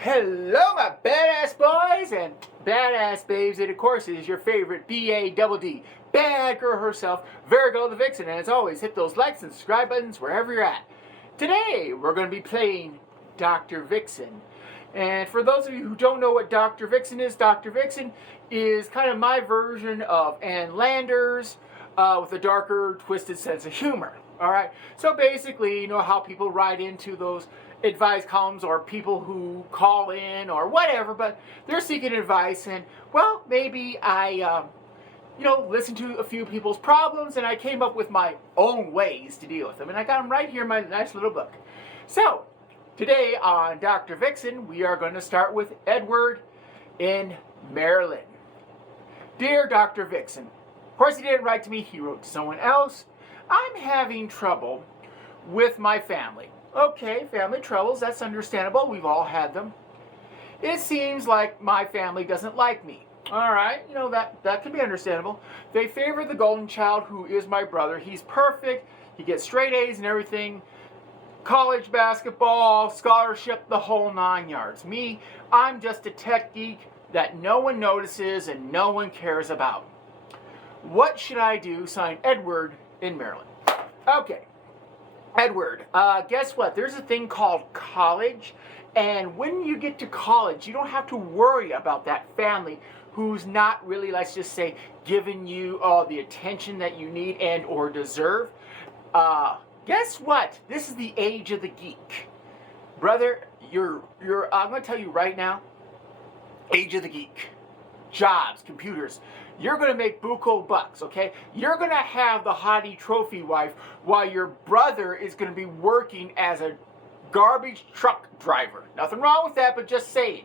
Hello, my badass boys and badass babes. And of course, it is your favorite B-A-D-D, bad girl herself, Virgo the Vixen. And as always, hit those likes and subscribe buttons wherever you're at. Today, we're going to be playing Dr. Vixen. And for those of you who don't know what Dr. Vixen is kind of my version of Ann Landers with a darker, twisted sense of humor. All right. So basically, you know how people write into those advice columns or people who call in or whatever, but they're seeking advice, and well, maybe I listened to a few people's problems and I came up with my own ways to deal with them, and I got them right here in my nice little book. So today on Dr. Vixen, we are going to start with Edward in Maryland. Dear Dr. Vixen, of course he didn't write to me, he wrote to someone else. I'm having trouble with my family. Okay, family troubles, that's understandable. We've all had them. It seems like my family doesn't like me. All right, that can be understandable. They favor the golden child, who is my brother. He's perfect. He gets straight A's and everything. College basketball, scholarship, the whole 9 yards. Me, I'm just a tech geek that no one notices and no one cares about. What should I do? Signed, Edward in Maryland. Okay. Edward, guess what? There's a thing called college, and when you get to college, you don't have to worry about that family who's not really, let's just say, giving you all the attention that you need and or deserve. Guess what? This is the age of the geek. Brother, I'm going to tell you right now, age of the geek. Jobs, computers. You're going to make buco bucks, okay? You're going to have the hottie trophy wife while your brother is going to be working as a garbage truck driver. Nothing wrong with that, but just saying.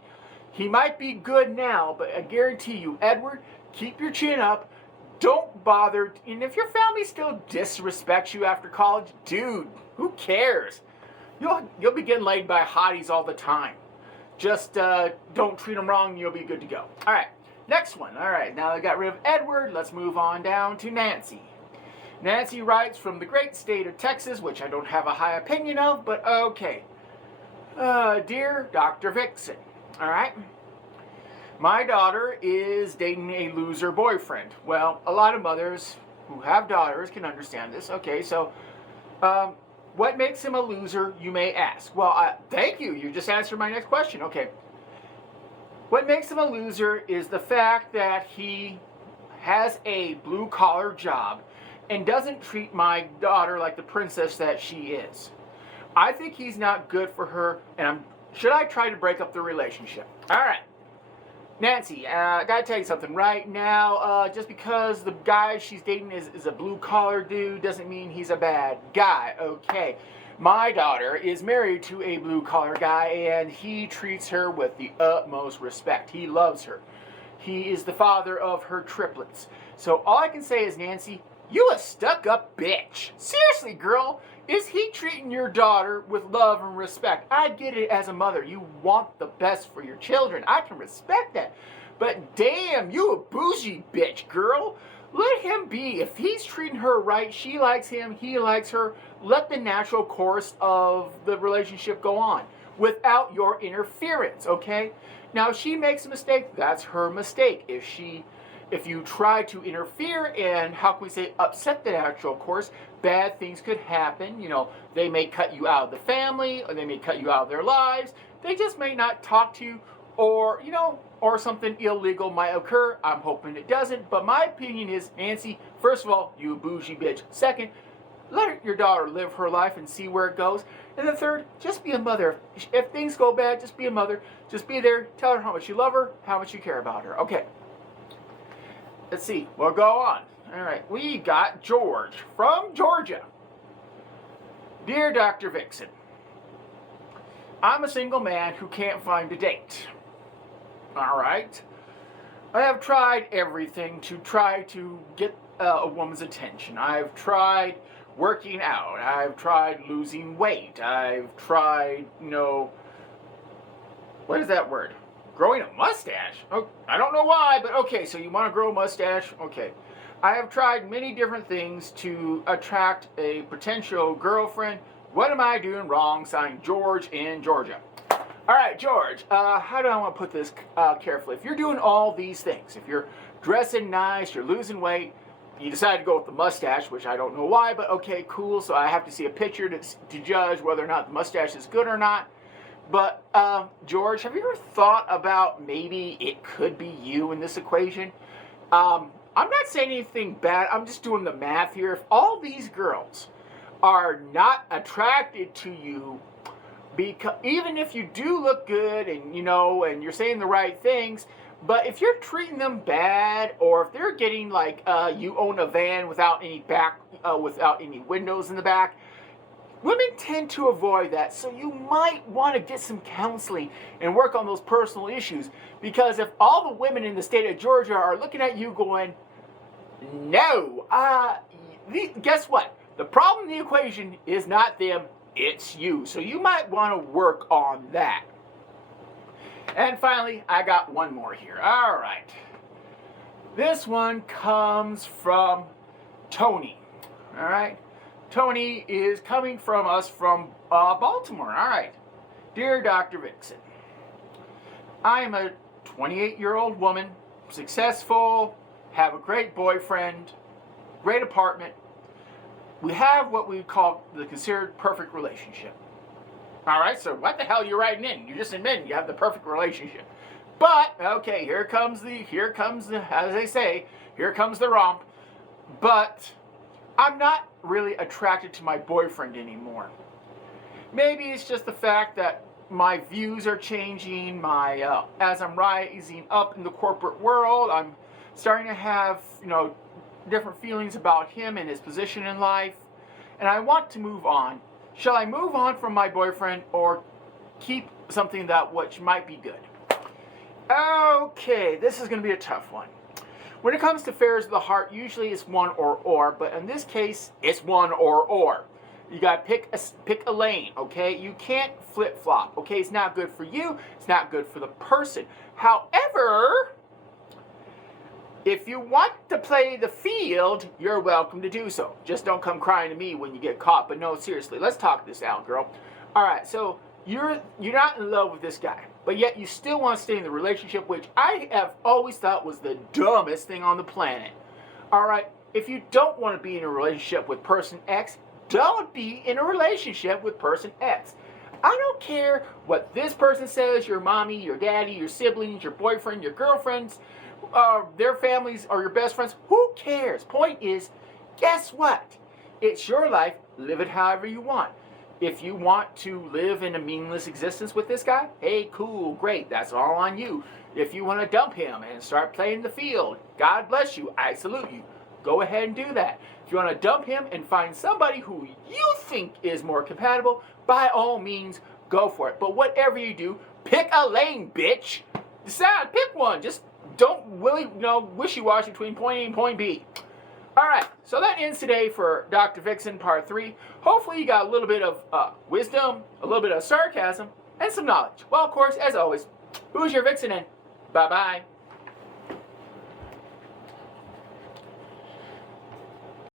He might be good now, but I guarantee you, Edward, keep your chin up. Don't bother. And if your family still disrespects you after college, dude, who cares? You'll be getting laid by hotties all the time. Just don't treat them wrong and you'll be good to go. All right. Next one. All right, now I got rid of Edward. Let's move on down to Nancy. Nancy writes from the great state of Texas, which I don't have a high opinion of, but okay. Dear Dr. Vixen, all right. My daughter is dating a loser boyfriend. Well, a lot of mothers who have daughters can understand this. Okay, so what makes him a loser, you may ask? Well, thank you. You just answered my next question. Okay. What makes him a loser is the fact that he has a blue-collar job and doesn't treat my daughter like the princess that she is. I think he's not good for her, and should I try to break up the relationship? All right. Nancy, I gotta tell you something right now. Just because the guy she's dating is a blue-collar dude doesn't mean he's a bad guy, okay? My daughter is married to a blue-collar guy, and he treats her with the utmost respect. He loves her. He is the father of her triplets. So all I can say is, Nancy, you a stuck-up bitch. Seriously, girl, is he treating your daughter with love and respect? I get it as a mother. You want the best for your children. I can respect that. But damn, you a bougie bitch, girl. Let him be. If he's treating her right, she likes him, he likes her, let the natural course of the relationship go on without your interference, okay? Now, if she makes a mistake, that's her mistake. If you try to interfere and, how can we say, upset the natural course, bad things could happen. They may cut you out of the family, or they may cut you out of their lives. They just may not talk to you, or something illegal might occur. I'm hoping it doesn't. But my opinion is, Nancy, first of all, you bougie bitch. Second, let your daughter live her life and see where it goes. And then third, just be a mother. If things go bad, just be a mother. Just be there. Tell her how much you love her, how much you care about her. Okay. Let's see. We'll go on. All right. We got George from Georgia. Dear Dr. Vixen, I'm a single man who can't find a date. All right. I have tried everything to try to get a woman's attention. I've tried working out. I've tried losing weight. I've tried, what is that word? Growing a mustache? Oh, I don't know why, but okay, so you want to grow a mustache? Okay. I have tried many different things to attract a potential girlfriend. What am I doing wrong? Signed, George in Georgia. All right, George, how do I want to put this carefully? If you're doing all these things, if you're dressing nice, you're losing weight, you decide to go with the mustache, which I don't know why, but okay, cool. So I have to see a picture to judge whether or not the mustache is good or not. But, George, have you ever thought about maybe it could be you in this equation? I'm not saying anything bad. I'm just doing the math here. If all these girls are not attracted to you, because even if you do look good and and you're saying the right things, but if you're treating them bad, or if they're getting like you own a van without any without any windows in the back, women tend to avoid that. So you might want to get some counseling and work on those personal issues, because if all the women in the state of Georgia are looking at you going, no, guess what? The problem in the equation is not them. It's you. So you might want to work on that. And finally, I got one more here. All right. This one comes from Tony. All right. Tony is coming from us from Baltimore. All right. Dear Dr. Vixen, I am a 28-year-old woman, successful, have a great boyfriend, great apartment. We have what we call the considered perfect relationship. All right, so what the hell are you writing in? You're just admitting you have the perfect relationship. But, okay, here comes the, as they say, here comes the romp. But I'm not really attracted to my boyfriend anymore. Maybe it's just the fact that my views are changing. As I'm rising up in the corporate world, I'm starting to have, different feelings about him and his position in life, and I want to move on. Shall I move on from my boyfriend or keep something which might be good? Okay, this is going to be a tough one. When it comes to affairs of the heart, usually it's one or, but in this case, it's one or. You got to pick a lane, okay? You can't flip-flop, okay? It's not good for you. It's not good for the person. However, if you want to play the field, you're welcome to do so. Just don't come crying to me when you get caught. But no, seriously, let's talk this out, girl. All right, so you're not in love with this guy, but yet you still want to stay in the relationship, which I have always thought was the dumbest thing on the planet. All right, if you don't want to be in a relationship with person X, don't be in a relationship with person X. I don't care what this person says, your mommy, your daddy, your siblings, your boyfriend, your girlfriends, their families, or your best friends. Who cares? Point is, guess what? It's your life. Live it however you want. If you want to live in a meaningless existence with this guy, hey, cool, great. That's all on you. If you want to dump him and start playing the field, God bless you. I salute you. Go ahead and do that. If you want to dump him and find somebody who you think is more compatible, by all means, go for it. But whatever you do, pick a lane, bitch. Decide, pick one. Just don't really, wishy-washy between point A and point B. All right, so that ends today for Dr. Vixen Part 3. Hopefully you got a little bit of wisdom, a little bit of sarcasm, and some knowledge. Well, of course, as always, who's your Vixen and bye-bye.